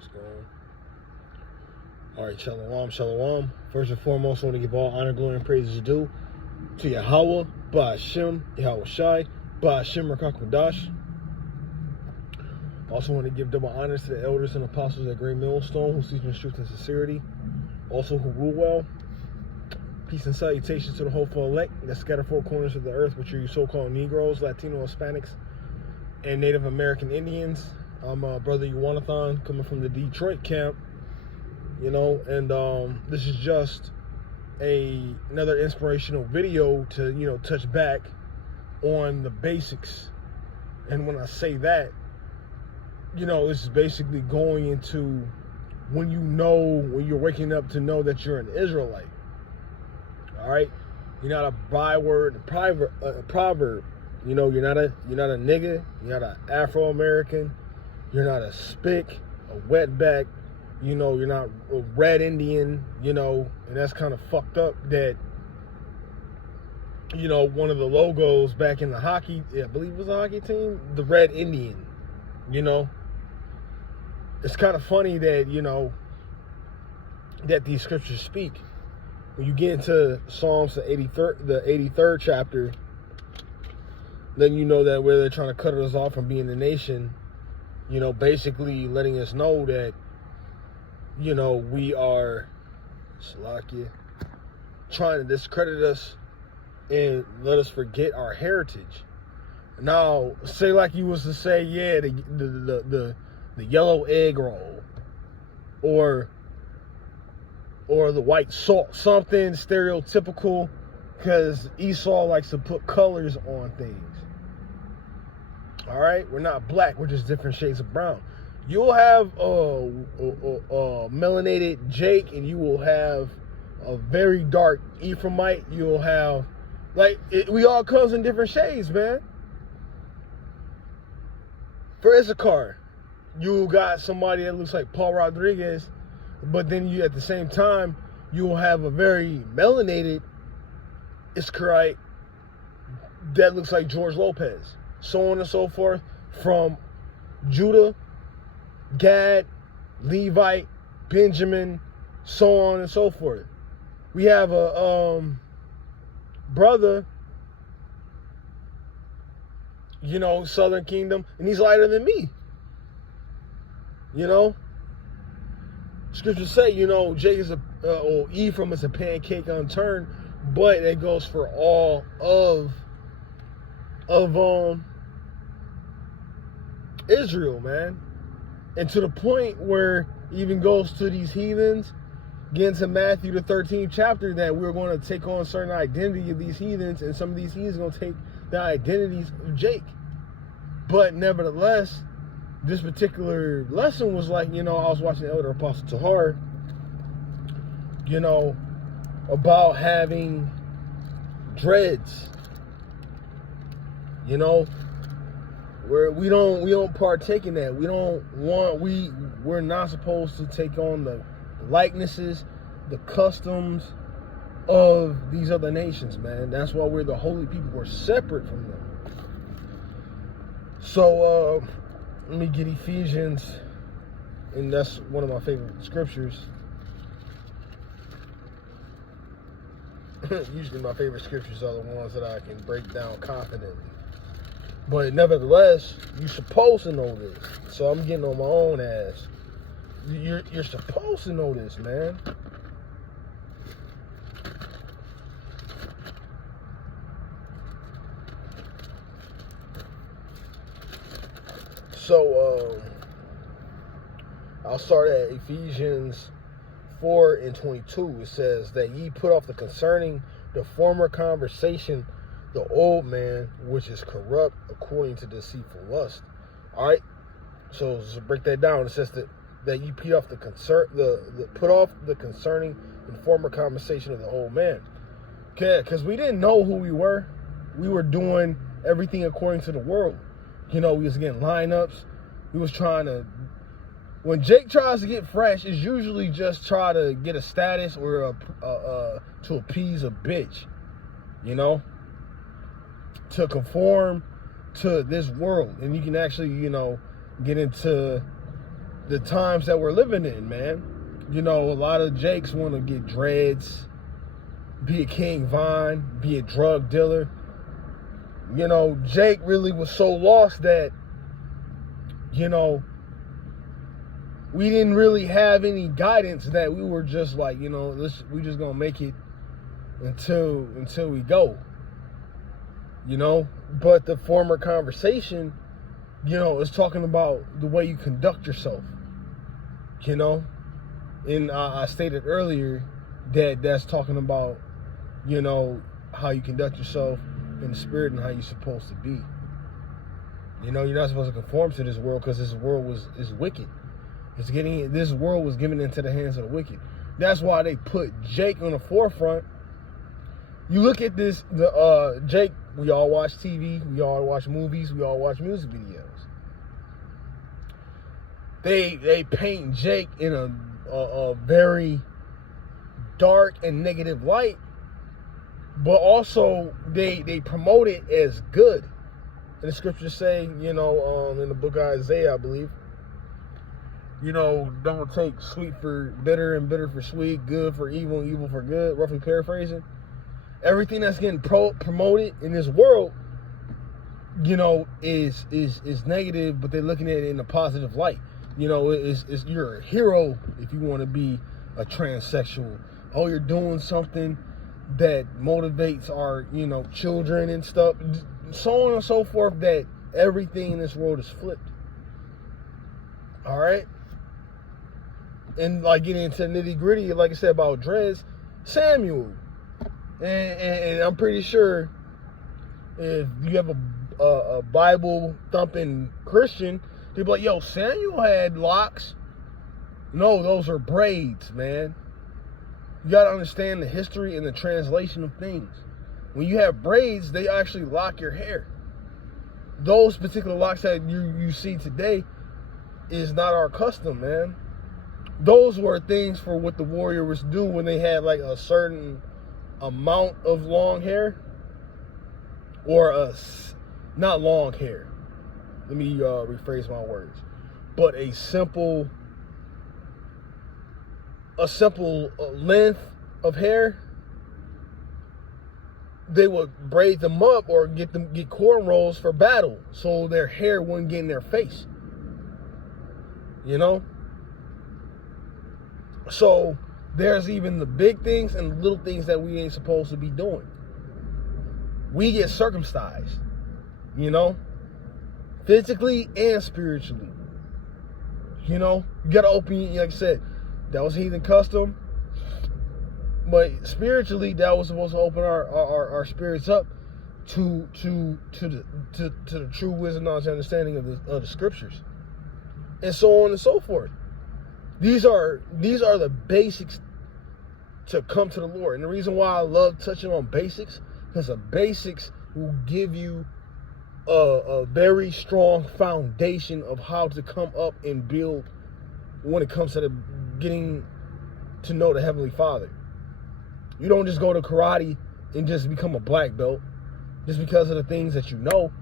What's going on? All right, shalom, shalom. First and foremost, I want to give all honor, glory, and praises due to Yahweh, Ba'ashem, Yahweh Shai, Ba'ashem Rakakwadash. Also want to give double honors to the elders and apostles at Great Millstone who teach in truth and sincerity. Also who rule well. Peace and salutations to the hopeful elect that scatter four corners of the earth, which are you so-called Negroes, Latino, Hispanics, and Native American Indians. I'm Brother Yuwanathan coming from the Detroit camp, and this is just another inspirational video to, touch back on the basics. And when I say that, this is basically going into when you're waking up to know that you're an Israelite. All right, you're not a byword, a proverb. You're not a nigga. You're not an Afro-American. You're not a spick, a wetback. You're not a red Indian. And that's kind of fucked up. That one of the logos back in the hockey, I believe it was a hockey team, the Red Indian. It's kind of funny that that these scriptures speak. When you get into Psalms, the 83rd chapter, then you know that where they're trying to cut us off from being a nation, basically letting us know that, we are, Salakia, trying to discredit us and let us forget our heritage. Now, say like you was to say, yeah, the yellow egg roll, or the white salt, something stereotypical, because Esau likes to put colors on things. All right, we're not black, we're just different shades of brown. You'll have melanated Jake, and you will have a very dark Ephraimite. You'll have, we all comes in different shades, man. For Issachar, you got somebody that looks like Paul Rodriguez, but then you, at the same time, you will have a very melanated Issacharite that looks like George Lopez. So on and so forth, from Judah, Gad, Levite, Benjamin, so on and so forth. We have a brother, Southern Kingdom, and he's lighter than me. Scriptures say, Jake is or Ephraim is a pancake unturned, but it goes for all of Israel, man. And to the point where it even goes to these heathens, getting to Matthew the 13th chapter, that we're going to take on certain identity of these heathens, and some of these heathens are going to take the identities of Jake. But nevertheless, this particular lesson was like, I was watching Elder Apostle Tahar, about having dreads, where we don't partake in that. We're not supposed to take on the likenesses, the customs of these other nations, man. That's why we're the holy people. We're separate from them. So, let me get Ephesians, and that's one of my favorite scriptures. Usually my favorite scriptures are the ones that I can break down confidently. But nevertheless, you're supposed to know this. So I'm getting on my own ass. You're supposed to know this, man. So, I'll start at Ephesians 4:22. It says that ye put off concerning the former conversation, the old man, which is corrupt according to deceitful lust. All right. So to break that down, it says that you put off put off the concerning and former conversation of the old man. Okay, because we didn't know who we were. We were doing everything according to the world. We was getting lineups. We was trying to. When Jake tries to get fresh, it's usually just try to get a status or to appease a bitch, to conform to this world. And you can actually, get into the times that we're living in, man. You know, a lot of Jakes want to get dreads, be a King Von, be a drug dealer. You know, Jake really was so lost that, you know, we didn't really have any guidance, that we were just like, you know, we just gonna make it until we go. You know, but the former conversation, you know, is talking about the way you conduct yourself. You know, and I stated earlier that that's talking about, you know, how you conduct yourself in the spirit and how you're supposed to be. You know, you're not supposed to conform to this world, because this world is wicked. This world was given into the hands of the wicked. That's why they put Jake on the forefront. You look at this, Jake, we all watch TV, we all watch movies, we all watch music videos. They paint Jake in a very dark and negative light, but also they promote it as good. And the scriptures say, you know, in the book of Isaiah, I believe, you know, don't take sweet for bitter and bitter for sweet, good for evil and evil for good, roughly paraphrasing. Everything that's getting promoted in this world, you know, is negative, but they're looking at it in a positive light. You know, you're a hero if you want to be a transsexual. Oh, you're doing something that motivates our, you know, children and stuff, so on and so forth, that everything in this world is flipped. All right? And like getting into nitty gritty, like I said about dreads, Samuel. And I'm pretty sure if you have a Bible thumping Christian, they'll be like, yo, Samuel had locks. No, those are braids, man. You got to understand the history and the translation of things. When you have braids, they actually lock your hair. Those particular locks that you see today is not our custom, man. Those were things for what the warriors do when they had like a certain amount of long hair, or not long hair. Let me rephrase my words. But a simple length of hair. They would braid them up or get cornrows for battle, so their hair wouldn't get in their face. You know? So there's even the big things and the little things that we ain't supposed to be doing. We get circumcised, you know, physically and spiritually. You know, you gotta open, like I said, that was heathen custom. But spiritually, that was supposed to open our spirits up to the true wisdom, knowledge, and understanding of the scriptures, and so on and so forth. These are the basics to come to the Lord. And the reason why I love touching on basics, because the basics will give you a very strong foundation of how to come up and build when it comes to getting to know the Heavenly Father. You don't just go to karate and just become a black belt just because of the things that you know.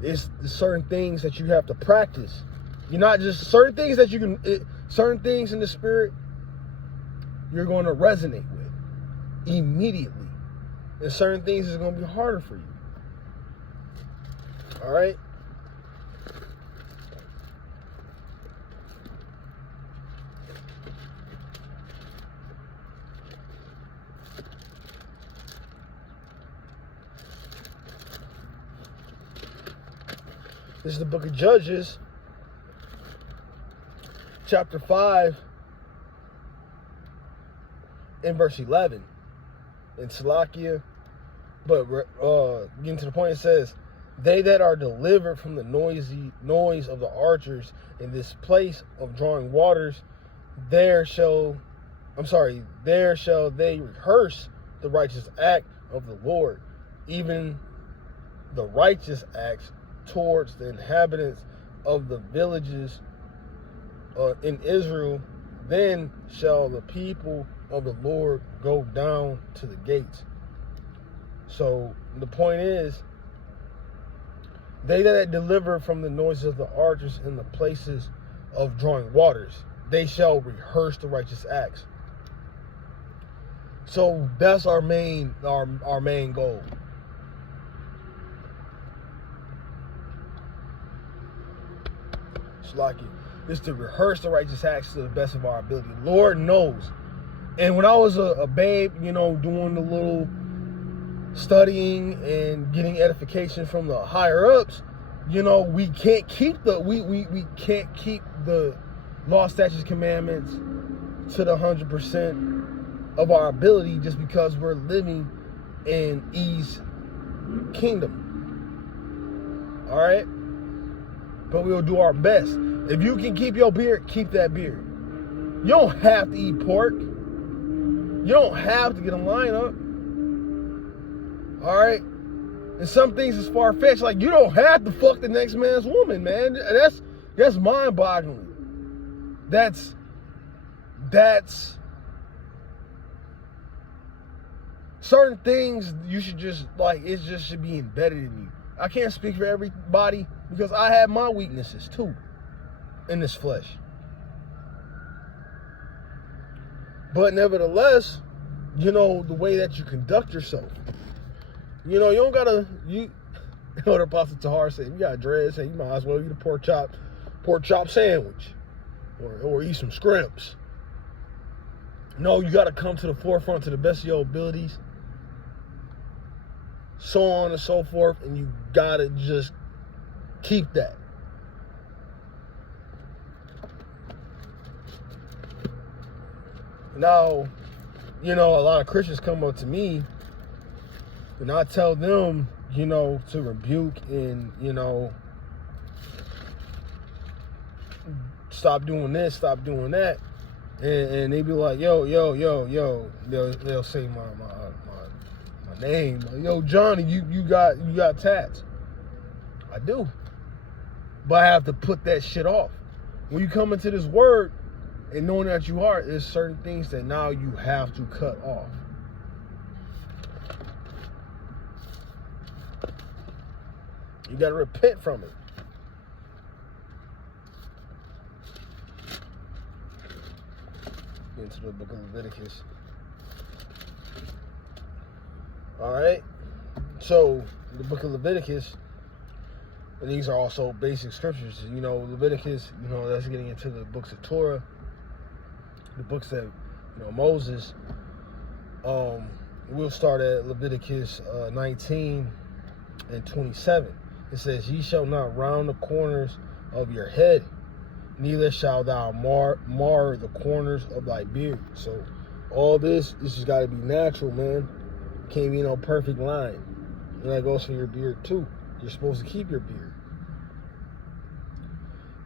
It's certain things that you have to practice. You're not just certain things that you can, certain things in the spirit you're going to resonate with immediately. And certain things is going to be harder for you. All right? This is the book of Judges, chapter 5, and verse 11. In Salakia, but getting to the point, it says, they that are delivered from the noise of the archers in this place of drawing waters, there shall they rehearse the righteous act of the Lord, even the righteous acts towards the inhabitants of the villages in Israel. Then shall the people of the Lord go down to the gates. So the point is, they that deliver from the noises of the archers in the places of drawing waters. They shall rehearse the righteous acts. So that's our main goal. Shlaki is to rehearse the righteous acts to the best of our ability. Lord knows. And when I was a babe, you know, doing the little studying and getting edification from the higher ups, you know, we can't keep the law, statutes, commandments to the 100% of our ability just because we're living in E's kingdom. All right? But we'll do our best. If you can keep your beard, keep that beard. You don't have to eat pork. You don't have to get a line up. All right? And some things is far-fetched. Like, you don't have to fuck the next man's woman, man. That's mind-boggling. That's certain things you should just, like, it just should be embedded in you. I can't speak for everybody because I have my weaknesses too in this flesh. But nevertheless, you know, the way that you conduct yourself, you know, you don't gotta, you know what Apostle Tahar said, you got dreads, and you might as well eat a pork chop sandwich or eat some scrimps. No, you gotta come to the forefront to the best of your abilities, so on and so forth, and you gotta just keep that. Now, you know, a lot of Christians come up to me and I tell them, you know, to rebuke and, you know, stop doing this, stop doing that. And they be like, yo. They'll say my name. Like, yo, Johnny, you got tats. I do. But I have to put that shit off. When you come into this word and knowing that you are, there's certain things that now you have to cut off. You got to repent from it. Into the book of Leviticus. All right. So the book of Leviticus, and these are also basic scriptures. You know, Leviticus, you know, that's getting into the books of Torah, the books that, you know, Moses. We'll start at Leviticus 19 and 27. It says, "Ye shall not round the corners of your head, neither shalt thou mar the corners of thy beard." So all this has got to be natural, man. Can't be no perfect line. And that goes for your beard too. You're supposed to keep your beard.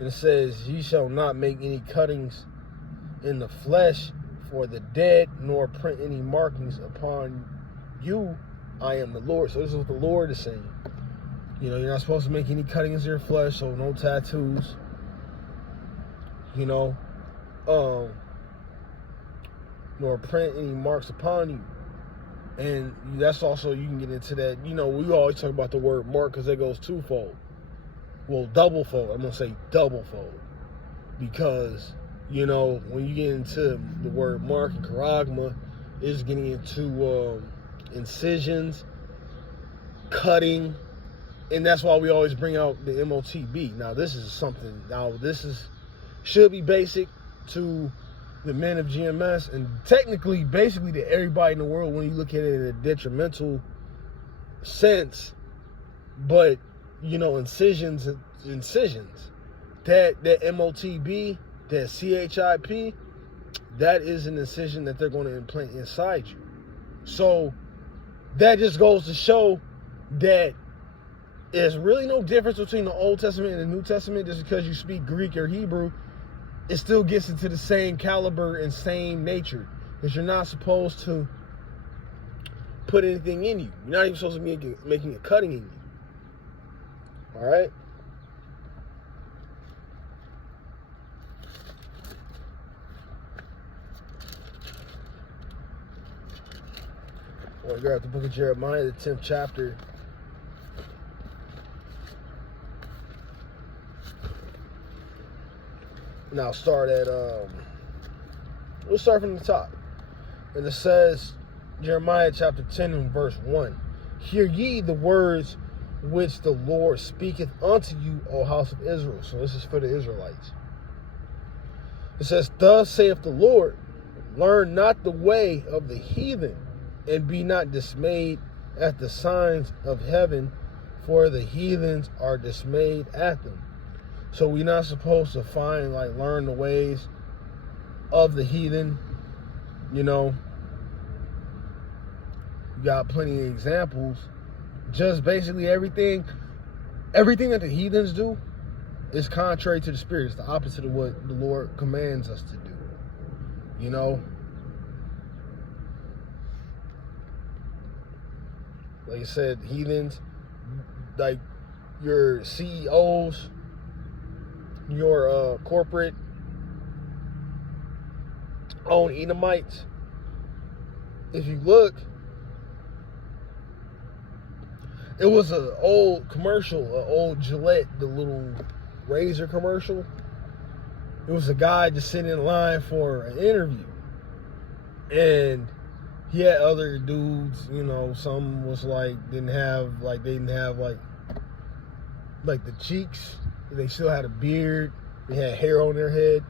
And it says, "Ye shall not make any cuttings in the flesh for the dead, nor print any markings upon you. I am the Lord." So this is what the Lord is saying. You know, you're not supposed to make any cuttings in your flesh, so no tattoos. You know, nor print any marks upon you. And that's also, you can get into that. You know, we always talk about the word mark because it goes twofold. Well, doublefold. I'm going to say doublefold. Because, you know, when you get into the word mark and charagma, it's getting into incisions, cutting. And that's why we always bring out the MOTB. Now, this is something, should be basic to the men of GMS, and technically, basically to everybody in the world when you look at it in a detrimental sense. But, you know, incisions. That MOTB, that CHIP, that is an incision that they're going to implant inside you. So that just goes to show that there's really no difference between the Old Testament and the New Testament. Just because you speak Greek or Hebrew, it still gets into the same caliber and same nature. Because you're not supposed to put anything in you. You're not even supposed to be making a cutting in you. All right? Well, you're at the book of Jeremiah, the 10th chapter. Now start at we'll start from the top. And it says, Jeremiah chapter 10 and verse 1. Hear ye the words which the Lord speaketh unto you, O house of Israel. So this is for the Israelites. It says, thus saith the Lord, learn not the way of the heathen, and be not dismayed at the signs of heaven, for the heathens are dismayed at them. So we're not supposed to learn the ways of the heathen. You know, you got plenty of examples. Just basically everything that the heathens do is contrary to the Spirit. It's the opposite of what the Lord commands us to do. You know? Like I said, heathens, like your CEOs, your corporate owned Edomites. If you look, it was an old commercial, an old Gillette, the little razor commercial. It was a guy just sitting in line for an interview. And he had other dudes, you know, some was didn't have the cheeks. They still had a beard. They had hair on their head.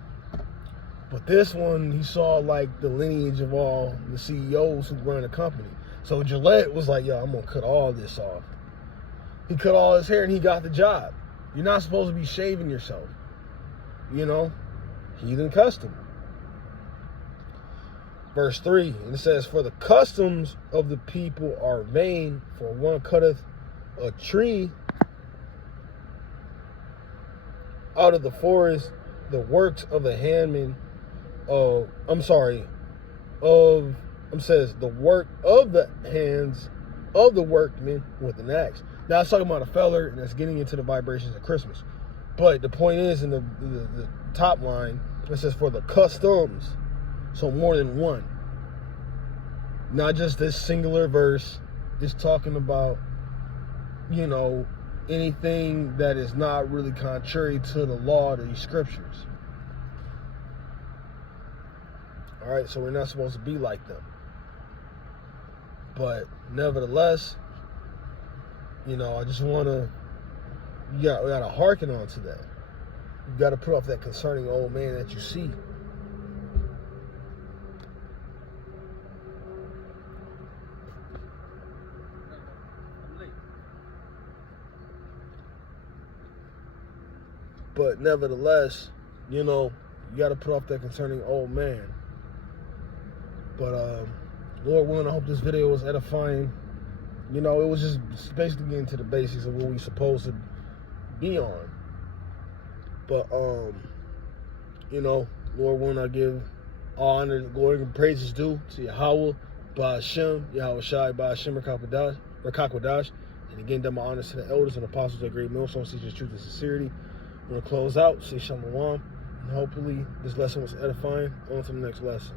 But this one, he saw the lineage of all the CEOs who run the company. So Gillette was like, yo, I'm going to cut all this off. He cut all his hair and he got the job. You're not supposed to be shaving yourself. You know? Heathen custom. Verse 3, and it says, for the customs of the people are vain, for one cutteth a tree out of the forest, the works of the handman says the work of the hands of the workmen with an axe. Now it's talking about a feller, and that's getting into the vibrations of Christmas. But the point is, in the top line, it says for the customs, so more than one. Not just this singular verse. It's talking about, you know, anything that is not really contrary to the law of these scriptures. All right, so we're not supposed to be like them. But nevertheless, you know, I just want to, we got to hearken on to that. You got to put off that concerning old man that you see. But nevertheless, you know, you got to put off that concerning old man. But Lord willing, I hope this video was edifying. You know, it was just basically getting to the basics of what we're supposed to be on. But, you know, Lord willing, I give all honor, glory, and praises due to Yahweh, Ba'ashem, Yahweh Shai, Ba'ashem, Rakakwadash. And again, done my honors to the elders and apostles of great millstones, teaching truth and sincerity. I'm going to close out, say Shalom, and hopefully this lesson was edifying. On to the next lesson.